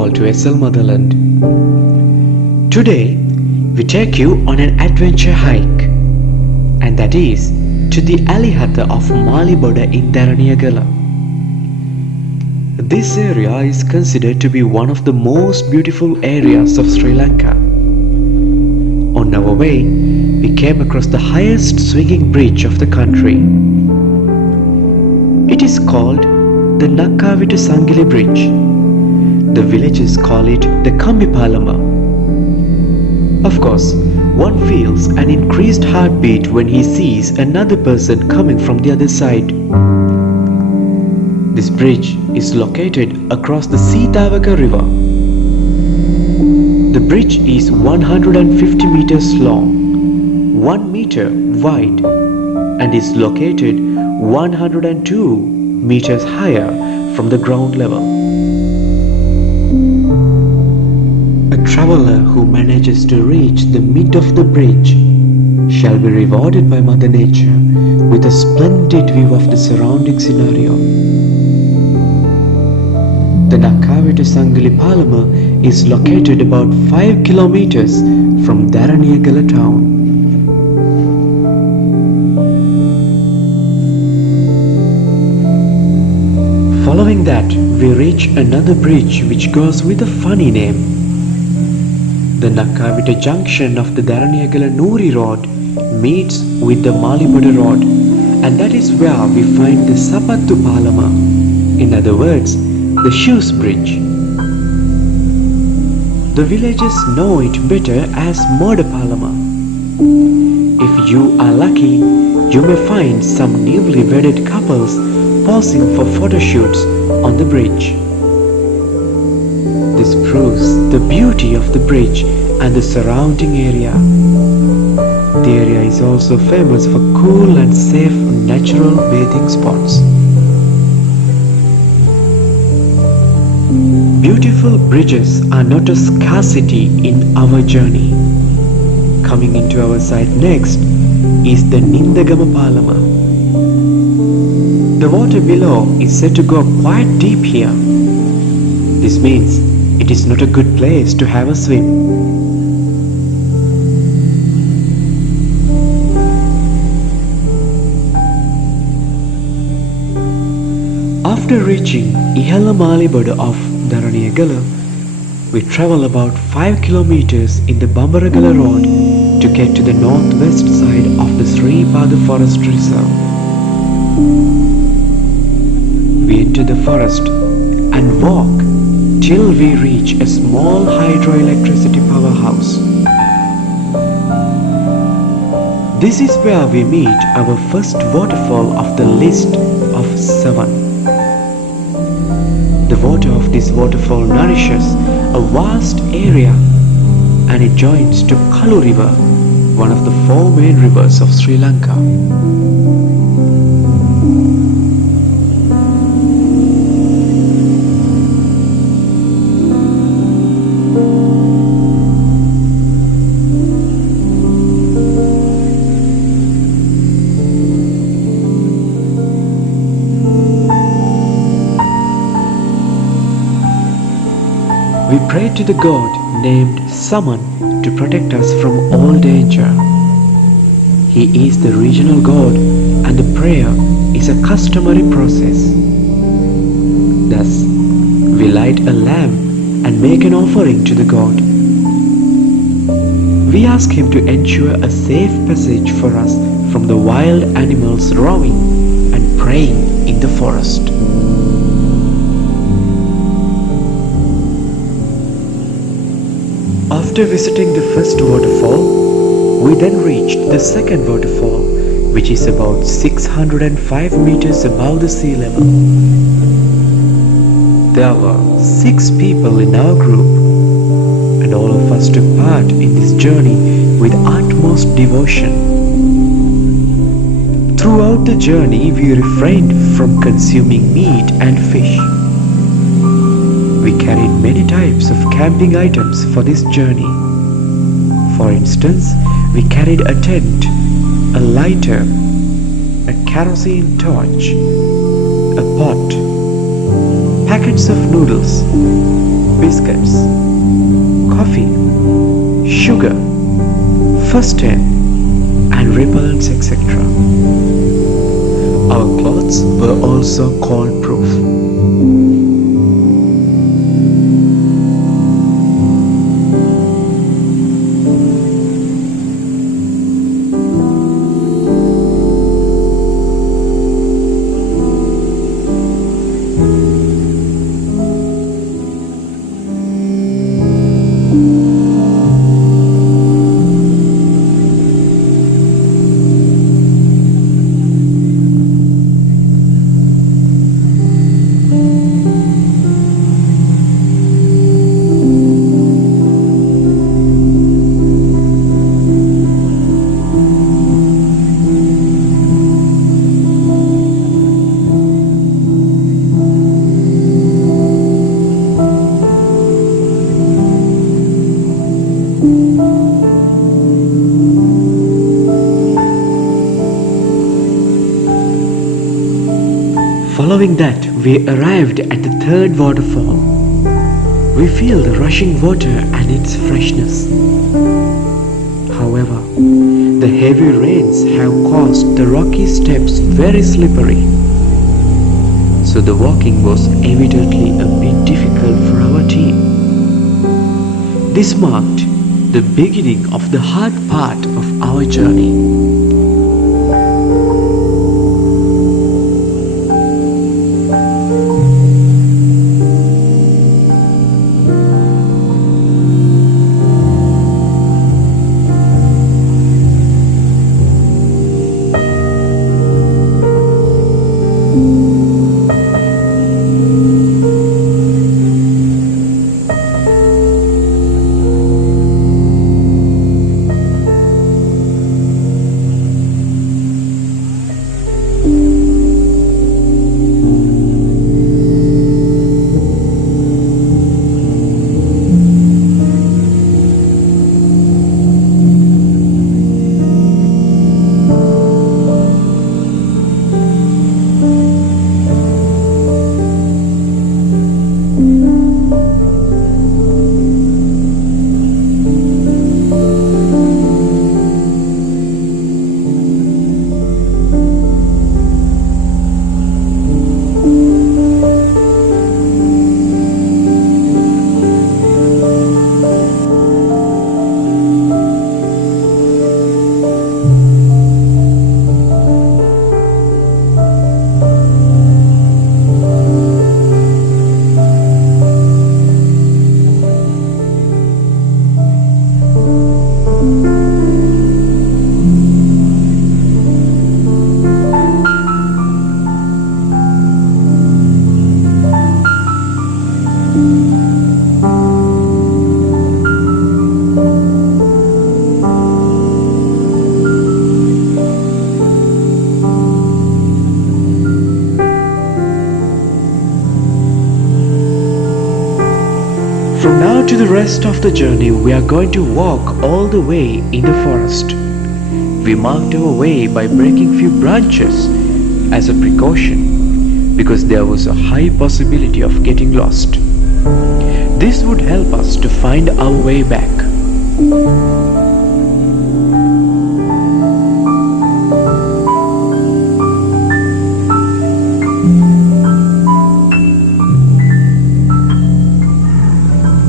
Waterfall to SL Motherland. Today, we take you on an adventure hike, and that is to the Eli Hatha of Maliboda in Nindagama. This area is considered to be one of the most beautiful areas of Sri Lanka. On our way, we came across the highest swinging bridge of the country. It is called the Nakawita Sanghili bridge. The villagers call it the Palama. Of course, one feels an increased heartbeat when he sees another person coming from the other side. This bridge is located across the Sri Pada River. The bridge is 150 meters long, 1 meter wide, and is located 102 meters higher from the ground level. A traveler who manages to reach the mid of the bridge shall be rewarded by Mother Nature with a splendid view of the surrounding scenario. The Nakawita Palama is located about 5 kilometers from Nindagama town. Following that, we reach another bridge which goes with a funny name. The Nakawita junction of the Nindagama road meets with the Maliboda road, and that is where we find the Sapattu Palama, in other words, the Shoes Bridge. The villagers know it better as Moda Palama. If you are lucky, you may find some newly wedded couples posing for photo shoots on the bridge. This proves the beauty of the bridge and the surrounding area. The area is also famous for cool and safe natural bathing spots. Beautiful bridges are not a scarcity in our journey. Coming into our sight next is the Nindagama Palama. The water below is said to go quite deep here. This means it is not a good place to have a swim. After reaching Ihala Maliboda of Nindagama, we travel about 5 kilometers in the Bambaragala road to get to the northwest side of the Sri Pada Forest Reserve. We enter the forest and walk till we reach a small hydroelectricity powerhouse. This is where we meet our first waterfall of the list of 7. The water of this waterfall nourishes a vast area, and it joins to Kalu River, one of the 4 main rivers of Sri Lanka. We pray to the god named Saman to protect us from all danger. He is the regional god, and the prayer is a customary process. Thus, we light a lamp and make an offering to the god. We ask him to ensure a safe passage for us from the wild animals roaming and preying in the forest. After visiting the first waterfall, we then reached the second waterfall, which is about 605 meters above the sea level. There were 6 people in our group, and all of us took part in this journey with utmost devotion. Throughout the journey, we refrained from consuming meat and fish. We carried many types of camping items for this journey. For instance, we carried a tent, a lighter, a kerosene torch, a pot, packets of noodles, biscuits, coffee, sugar, first aid, and repellents, etc. Our clothes were also cold proof. Following that, we arrived at the third waterfall. We feel the rushing water and its freshness. However, the heavy rains have caused the rocky steps very slippery. So the walking was evidently a bit difficult for our team. This marked the beginning of the hard part of our journey. From now to the rest of the journey, we are going to walk all the way in the forest. We marked our way by breaking few branches as a precaution because there was a high possibility of getting lost. This would help us to find our way back.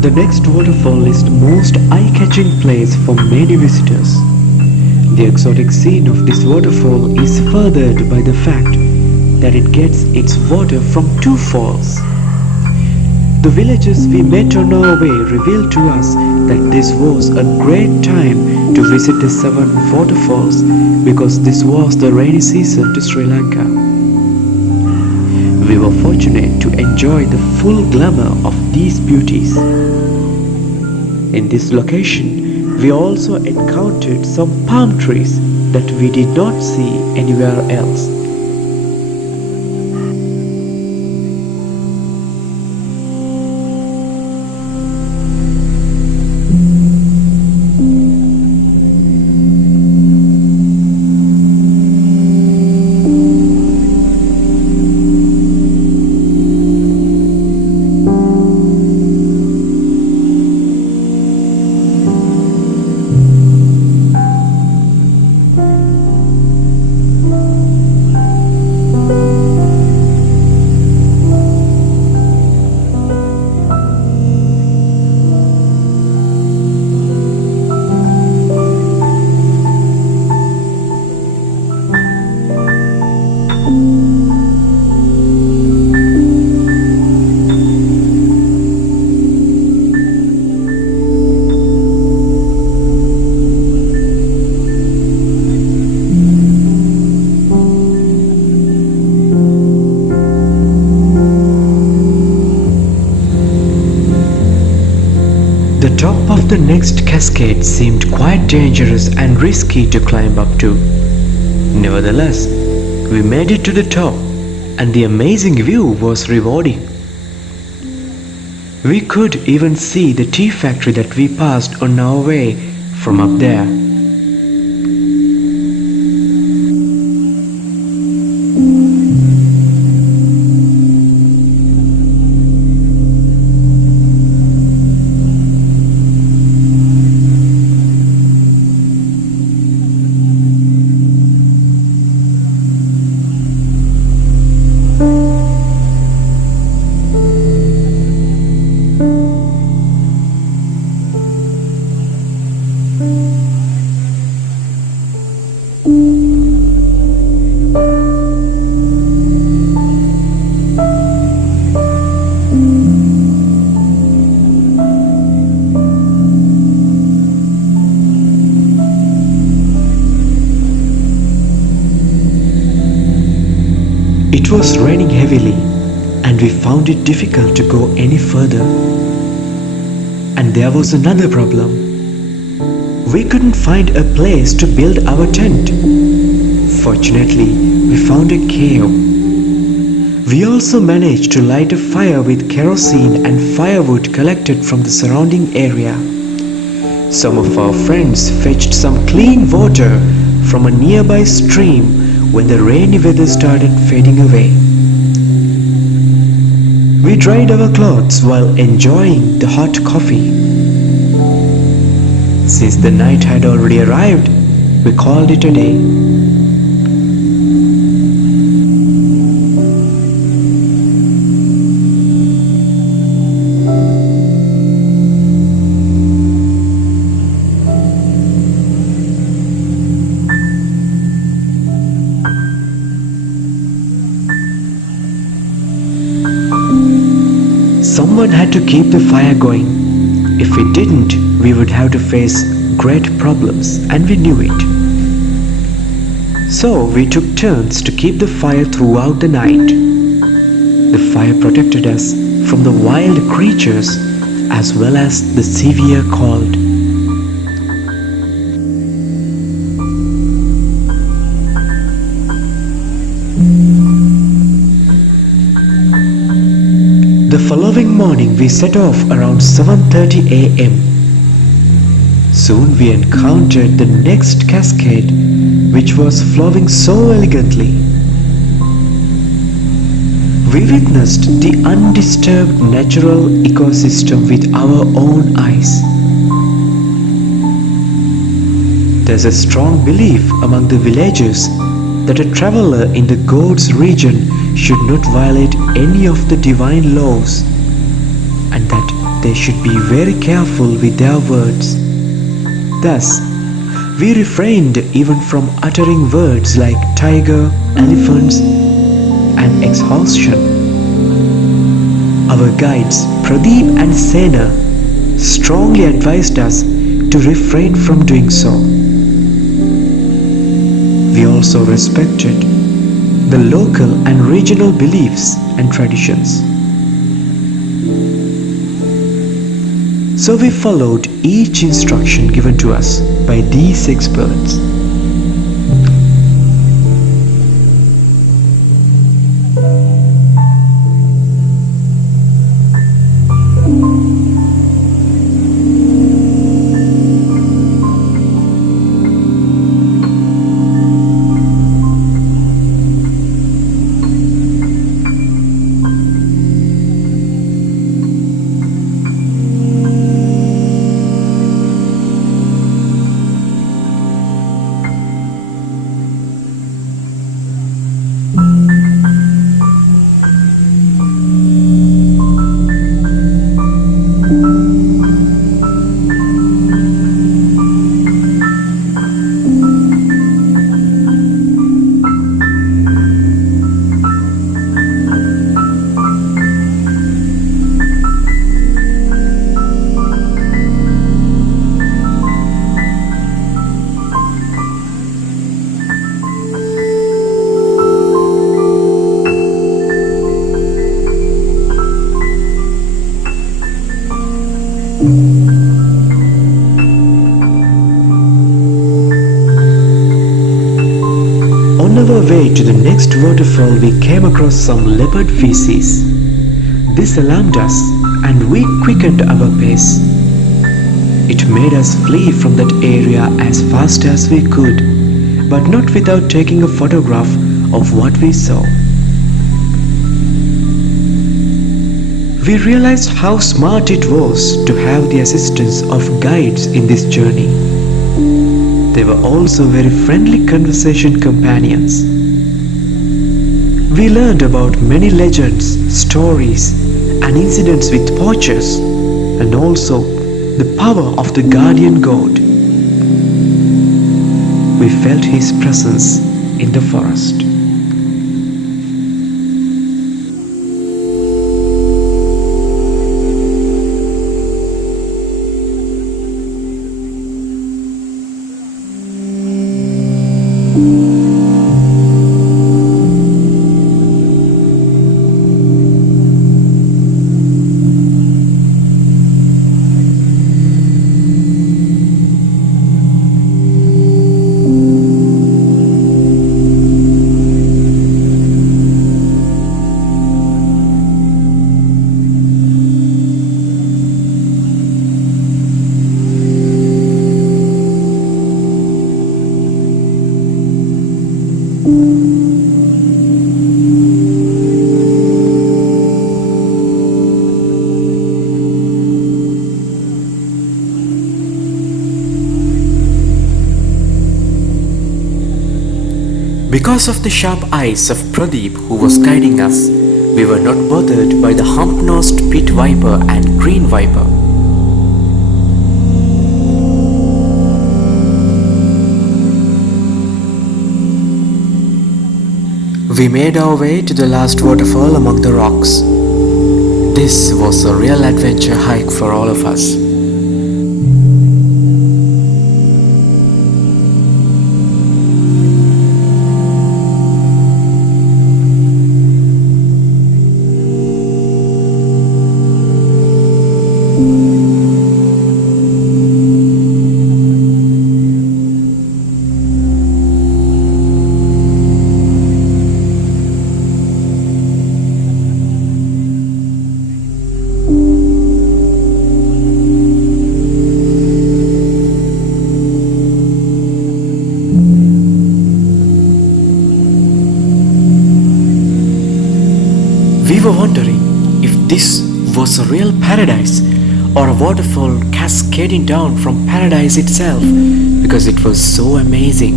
The next waterfall is the most eye-catching place for many visitors. The exotic scene of this waterfall is furthered by the fact that it gets its water from two falls. The villagers we met on our way revealed to us that this was a great time to visit the 7 waterfalls because this was the rainy season to Sri Lanka. We were fortunate to enjoy the full glamour of these beauties. In this location, we also encountered some palm trees that we did not see anywhere else. the next cascade seemed quite dangerous and risky to climb up to. Nevertheless, we made it to the top, and the amazing view was rewarding. We could even see the tea factory that we passed on our way from up there. It was raining heavily, and we found it difficult to go any further. And there was another problem. We couldn't find a place to build our tent. Fortunately, we found a cave. We also managed to light a fire with kerosene and firewood collected from the surrounding area. Some of our friends fetched some clean water from a nearby stream when the rainy weather started fading away. We dried our clothes while enjoying the hot coffee. Since the night had already arrived, we called it a day. Someone had to keep the fire going. If we didn't, we would have to face great problems, and we knew it. So we took turns to keep the fire throughout the night. The fire protected us from the wild creatures as well as the severe cold. The following morning we set off around 7:30 a.m. Soon we encountered the next cascade, which was flowing so elegantly. We witnessed the undisturbed natural ecosystem with our own eyes. There's a strong belief among the villagers that a traveler in the gods region should not violate any of the divine laws, and that they should be very careful with their words. Thus, we refrained even from uttering words like tiger, elephants, and exhaustion. Our guides Pradeep and Sena strongly advised us to refrain from doing so. We also respected the local and regional beliefs and traditions. So we followed each instruction given to us by these experts. On our way to the next waterfall, we came across some leopard feces. This alarmed us and we quickened our pace. It made us flee from that area as fast as we could, but not without taking a photograph of what we saw. We realized how smart it was to have the assistance of guides in this journey. They were also very friendly conversation companions. We learned about many legends, stories, and incidents with poachers, and also the power of the guardian god. We felt his presence in the forest. Because of the sharp eyes of Pradeep who was guiding us, we were not bothered by the hump-nosed pit viper and green viper. We made our way to the last waterfall among the rocks. This was a real adventure hike for all of us. We were wondering if this was a real paradise or a waterfall cascading down from paradise itself, because it was so amazing.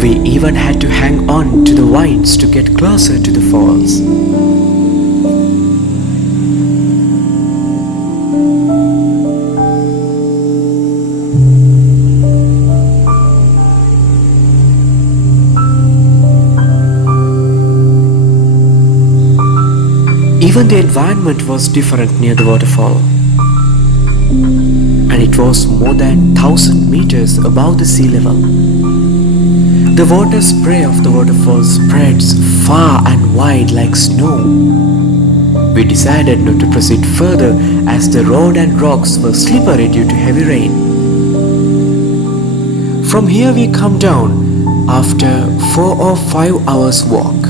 We even had to hang on to the vines to get closer to the falls. Even the environment was different near the waterfall, and it was more than 1,000 meters above the sea level. The water spray of the waterfall spreads far and wide like snow. We decided not to proceed further as the road and rocks were slippery due to heavy rain. From here we come down after 4 or 5 hours walk.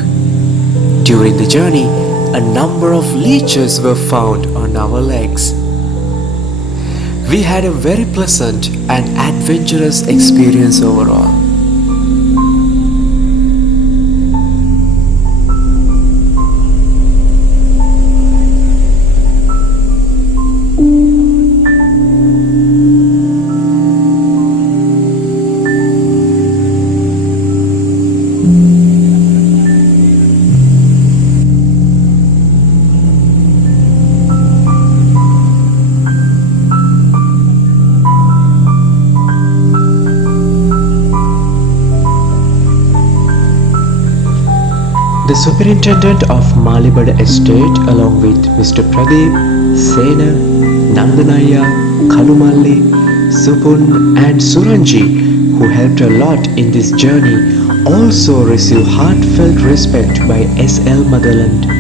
During the journey, a number of leeches were found on our legs. We had a very pleasant and adventurous experience overall. The superintendent of Maliboda estate, along with Mr. Pradeep, Sena, Nandanaya, Kalumalli, Supun and Suranji, who helped a lot in this journey, also receive heartfelt respect by S.L. Motherland.